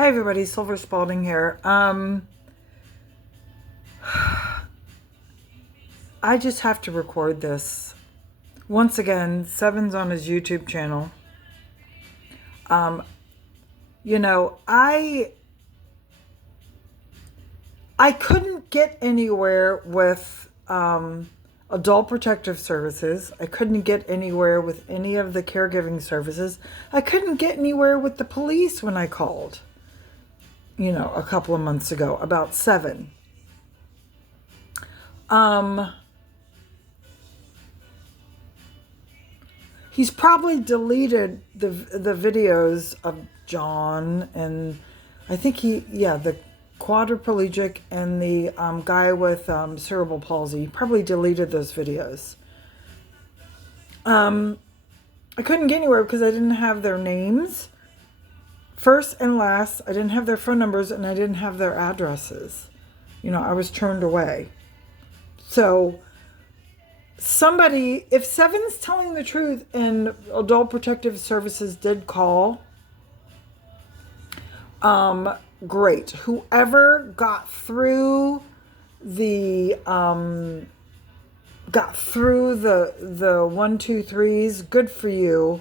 Hi everybody, Silver Spalding here. I just have to record this. Once again, Seven's on his YouTube channel. Um, you know, I couldn't get anywhere with Adult Protective Services. I couldn't get anywhere with any of the caregiving services. I couldn't get anywhere with the police when I called, a couple of months ago about Seven. He's probably deleted the videos of John and I think the quadriplegic and the guy with cerebral palsy. He probably deleted those videos. I couldn't get anywhere because I didn't have their names, first and last. I didn't have their phone numbers and I didn't have their addresses. I was turned away. So if Seven's telling the truth and Adult Protective Services did call, great. Whoever got through the 1, 2, 3s, good for you.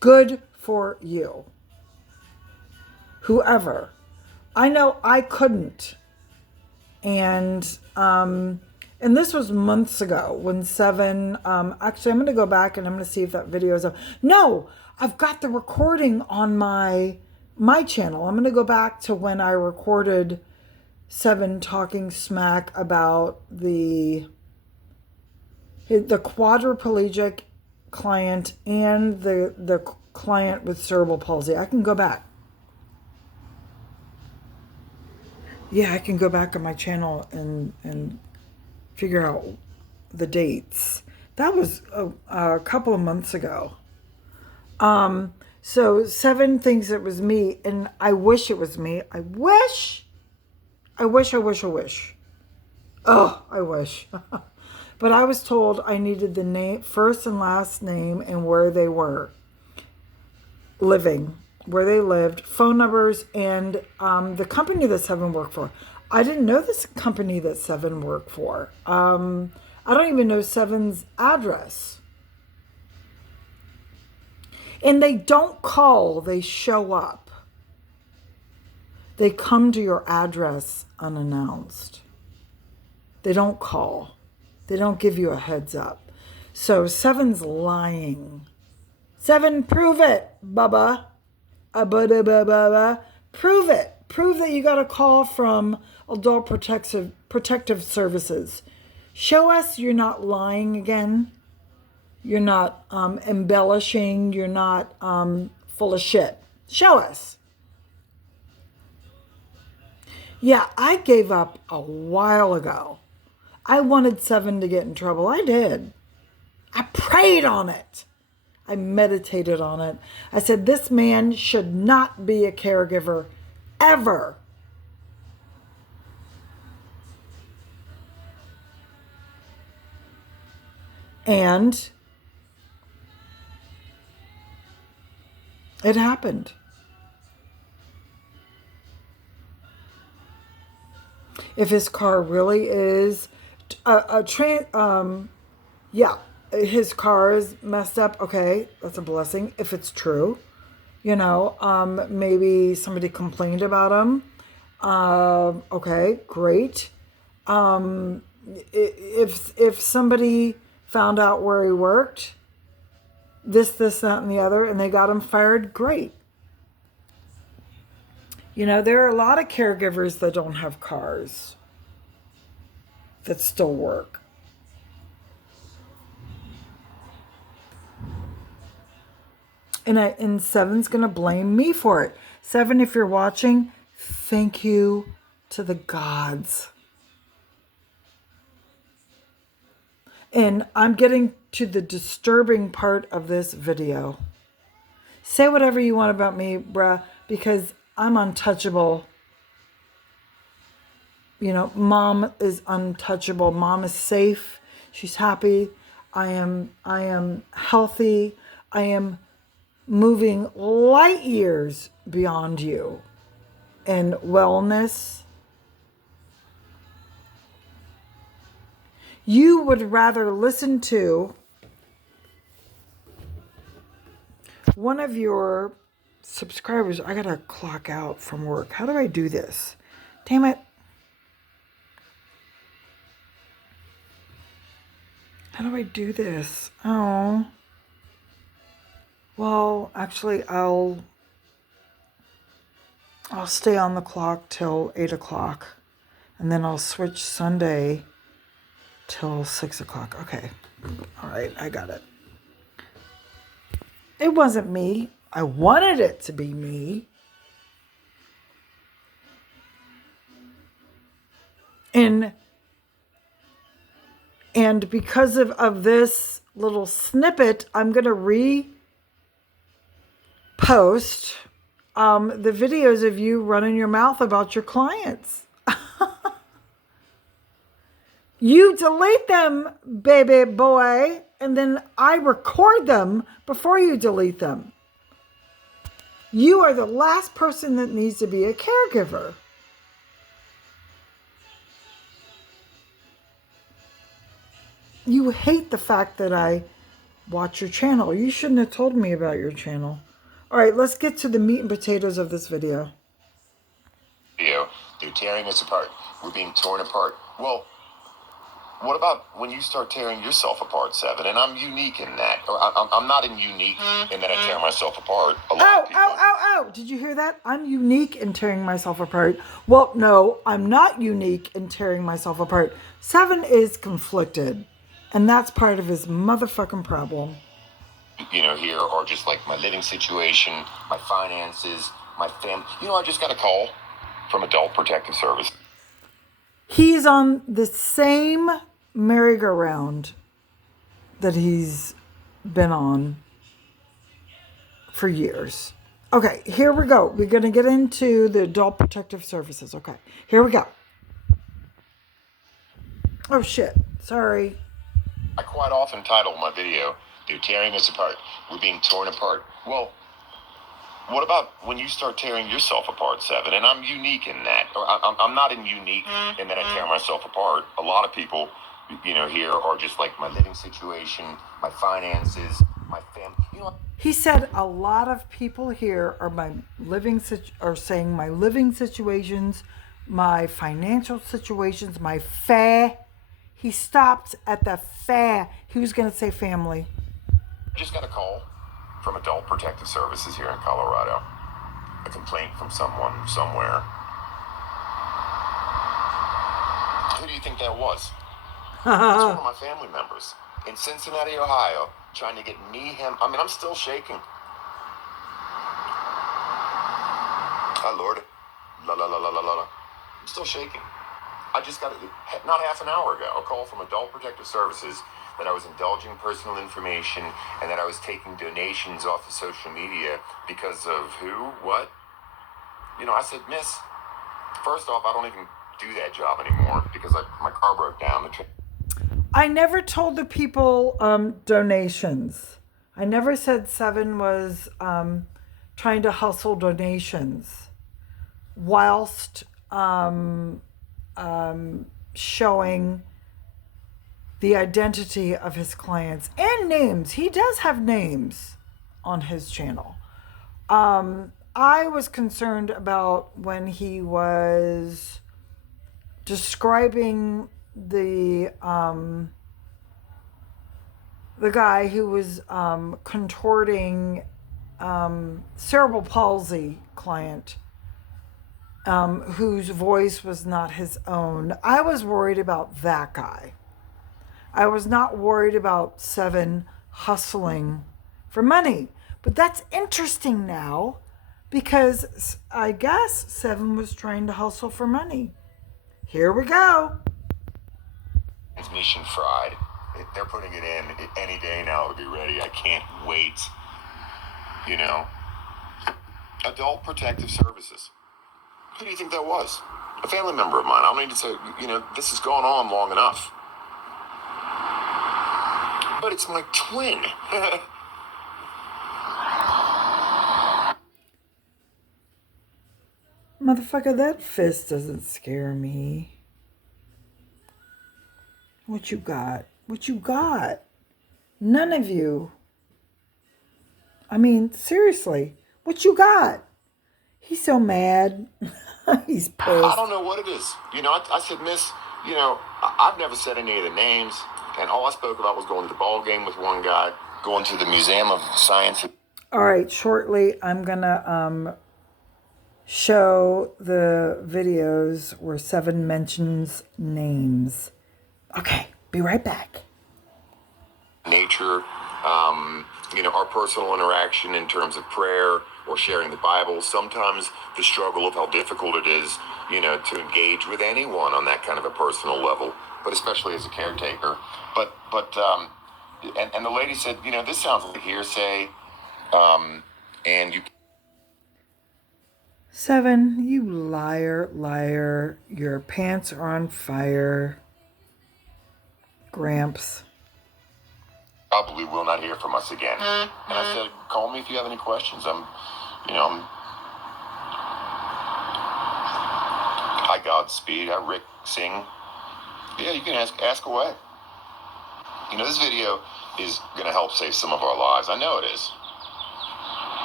Good for you. Whoever. I know I couldn't. And this was months ago when Seven, actually I'm going to go back and I'm going to see if that video is up. No, I've got the recording on my channel. I'm going to go back to when I recorded Seven talking smack about the quadriplegic client and the client with cerebral palsy. I can go back. Yeah, I can go back on my channel and figure out the dates. That was a couple of months ago. So Seven thinks it was me, and I wish it was me. I wish. Oh, I wish. But I was told I needed the name, first and last name, and where they were living, where they lived, phone numbers, and the company that Seven worked for. I didn't know this company that Seven worked for. I don't even know Seven's address. And they don't call, they show up. They come to your address unannounced. They don't call. They don't give you a heads up. So Seven's lying. Seven, prove it, Bubba. Prove it. Prove that you got a call from Adult Protective Services. Show us you're not lying again. You're not embellishing. You're not full of shit. Show us. Yeah, I gave up a while ago. I wanted Seven to get in trouble. I did. I prayed on it. I meditated on it. I said, this man should not be a caregiver ever. And it happened. If his car really is his car is messed up. Okay, that's a blessing if it's true. Maybe somebody complained about him. Okay, great. If somebody found out where he worked, this, that, and the other, and they got him fired, great. There are a lot of caregivers that don't have cars that still work. And Seven's going to blame me for it. Seven, if you're watching, thank you to the gods. And I'm getting to the disturbing part of this video. Say whatever you want about me, bruh, because I'm untouchable. Mom is untouchable. Mom is safe. She's happy. I am healthy. I am moving light years beyond you. and wellness, you would rather listen to one of your subscribers. I gotta clock out from work. How do I do this? Damn it. How do I do this? Oh. Well, actually, I'll stay on the clock till 8 o'clock. And then I'll switch Sunday till 6 o'clock. Okay. All right, I got it. It wasn't me. I wanted it to be me. And because of this little snippet, I'm going to repost the videos of you running your mouth about your clients. You delete them, baby boy, and then I record them before you delete them. You are the last person that needs to be a caregiver. You hate the fact that I watch your channel. You shouldn't have told me about your channel. All right, let's get to the meat and potatoes of this video. They're tearing us apart. We're being torn apart. Well, what about when you start tearing yourself apart, Seven? And I'm unique in that. I'm not unique in that I tear myself apart. Oh, did you hear that? I'm unique in tearing myself apart. Well, no, I'm not unique in tearing myself apart. Seven is conflicted, and that's part of his motherfucking problem. Here are just like my living situation, my finances, my family. I just got a call from Adult Protective Service. He's on the same merry-go-round that he's been on for years. Okay, here we go. We're going to get into the Adult Protective Services. Okay, here we go. Oh, shit. Sorry. I quite often title my video, "They're tearing us apart. We're being torn apart." Well, what about when you start tearing yourself apart, Seven? And I'm unique in that. I'm not unique in that I tear myself apart. A lot of people, here are just like my living situation, my finances, my family. He said a lot of people here are saying my living situations, my financial situations, my He stopped at the He was going to say family. I just got a call from Adult Protective Services here in Colorado. A complaint from someone somewhere. Who do you think that was? It's one of my family members in Cincinnati, Ohio, trying to get him. I'm still shaking. Hi, Lord. La la la la la la. I'm still shaking. I just got, not half an hour ago, a call from Adult Protective Services that I was indulging personal information and that I was taking donations off of social media because of who? What? I said, "Miss, first off, I don't even do that job anymore because my car broke down." I never told the people donations. I never said Seven was trying to hustle donations whilst showing the identity of his clients and names. He does have names on his channel. I was concerned about when he was describing the guy who was contorting cerebral palsy client whose voice was not his own. I was worried about that guy. I was not worried about Seven hustling for money. But that's interesting now because I guess Seven was trying to hustle for money. Here we go. Transmission fried. They're putting it in any day now. It'll be ready. I can't wait. Adult Protective Services. Who do you think that was? A family member of mine. I don't need to say, this has gone on long enough. But it's my twin. Motherfucker, that fist doesn't scare me. What you got? What you got? None of you. I mean, seriously, what you got? He's so mad. He's pissed. I don't know what it is. I said, Miss, I've never said any of the names, and all I spoke about was going to the ball game with one guy, going to the Museum of Science. All right, shortly I'm gonna show the videos where Seven mentions names. Okay, be right back. Nature, our personal interaction in terms of prayer or sharing the Bible. Sometimes the struggle of how difficult it is, to engage with anyone on that kind of a personal level, but especially as a caretaker. And the lady said, this sounds like hearsay, and you. Seven, you liar. Your pants are on fire. Gramps. Probably will not hear from us again. And I said, call me if you have any questions. I'm Hi, Godspeed. Hi, Rick Singh. Yeah, you can ask away. This video is going to help save some of our lives. I know it is.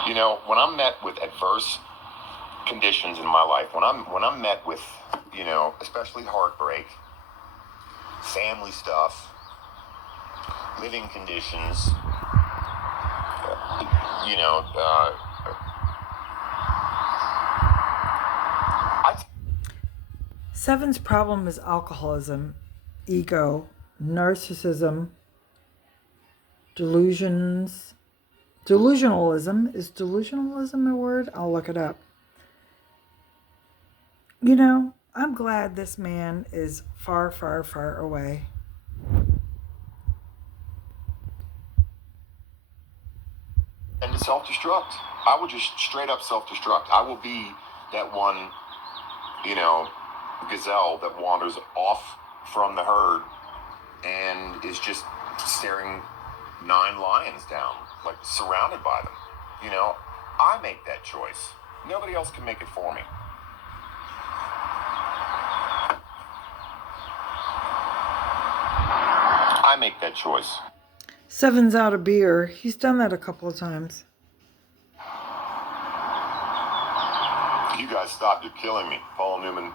When I'm met with adverse conditions in my life, when I'm met with, especially heartbreak, family stuff, living conditions, Seven's problem is alcoholism, ego, narcissism, delusions. Delusionalism. Is delusionalism a word? I'll look it up. I'm glad this man is far, far, far away. And to self-destruct. I would just straight up self-destruct. I will be that one, gazelle that wanders off from the herd and is just staring 9 lions down, like surrounded by them. I make that choice. Nobody else can make it for me. I make that choice. Seven's out of beer. He's done that a couple of times. You guys stopped. You're killing me, Paul Newman.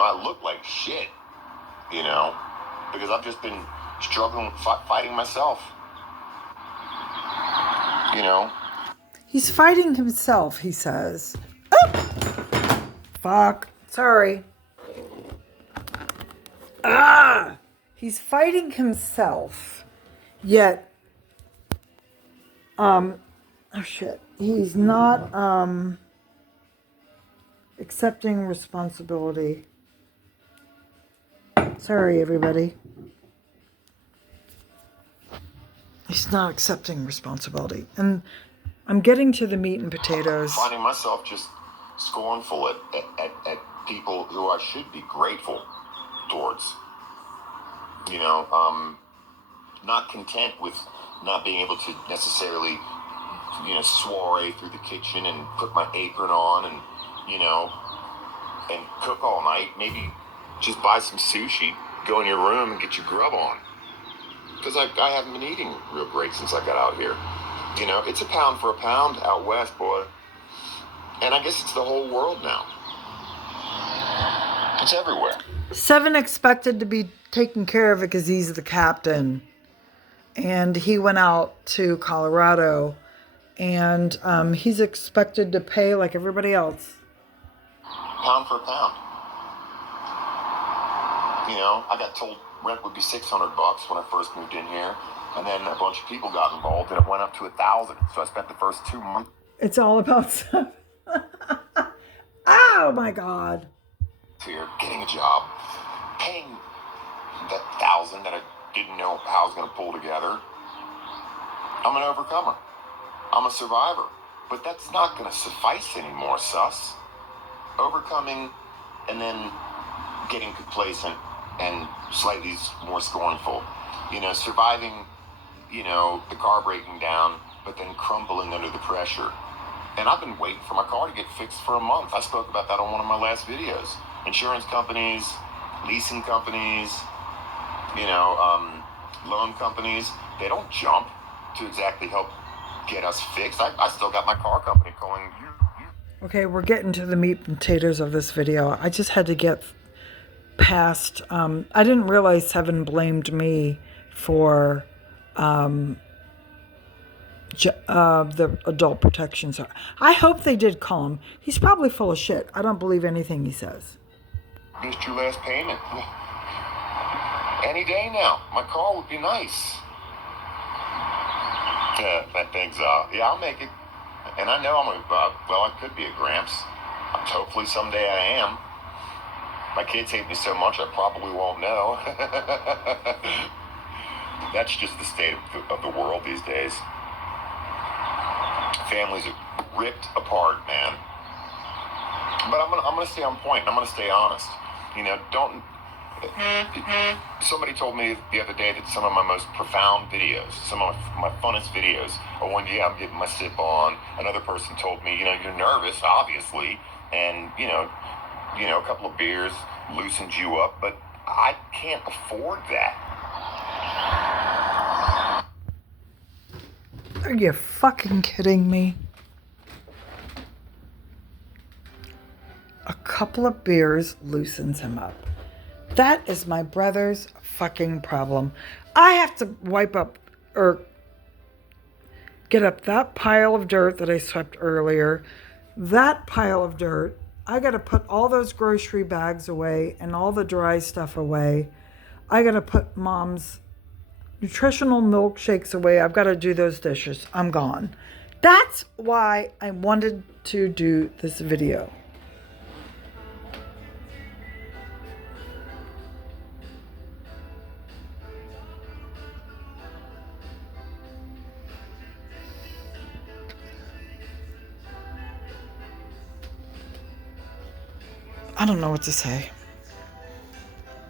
I look like shit, because I've just been struggling, fighting myself. He's fighting himself, he says. Oh! Fuck. Sorry. He's fighting himself. Yet, oh shit. He's not, accepting responsibility. Sorry, everybody. He's not accepting responsibility. And I'm getting to the meat and potatoes. Finding myself just scornful at people who I should be grateful towards. Not content with not being able to necessarily, soiree through the kitchen and put my apron on and, and cook all night. Maybe just buy some sushi, go in your room and get your grub on. Because I haven't been eating real great since I got out here. It's a pound for a pound out west, boy. And I guess it's the whole world now. It's everywhere. Seven expected to be taken care of because he's the captain. And he went out to Colorado. And he's expected to pay like everybody else. Pound for a pound. I got told rent would be $600 when I first moved in here. And then a bunch of people got involved and it went up to $1,000. So I spent the first 2 months. It's all about Seven. Oh my God. Here, getting a job, paying that $1,000 that I didn't know how I was going to pull together. I'm an overcomer. I'm a survivor. But that's not going to suffice anymore, sus. Overcoming and then getting complacent and slightly more scornful. Surviving, the car breaking down, but then crumbling under the pressure And I've been waiting for my car to get fixed for a month. I spoke about that on one of my last videos. Insurance companies, leasing companies, loan companies, they don't jump to exactly help get us fixed. I still got my car company calling you. Okay, we're getting to the meat and potatoes of this video. I just had to get past, I didn't realize Seven blamed me for the adult protection. So I hope they did call him. He's probably full of shit. I don't believe anything he says. Missed your last payment. Any day now. My car would be nice. Thanks. Yeah, I'll make it. And I know I could be a Gramps. Hopefully someday I am. My kids hate me so much I probably won't know. That's just the state of the world these days. Families are ripped apart, man. But I'm gonna stay on point and I'm gonna stay honest. Don't. Somebody told me the other day that some of my most profound videos, some of my funnest videos, are when I'm getting my sip on. Another person told me, you're nervous, obviously, and a couple of beers loosens you up, but I can't afford that. Are you fucking kidding me? A couple of beers loosens him up. That is my brother's fucking problem. I have to wipe up or get up that pile of dirt that I swept earlier. That pile of dirt. I got to put all those grocery bags away and all the dry stuff away. I got to put Mom's nutritional milkshakes away. I've got to do those dishes. I'm gone. That's why I wanted to do this video. I don't know what to say.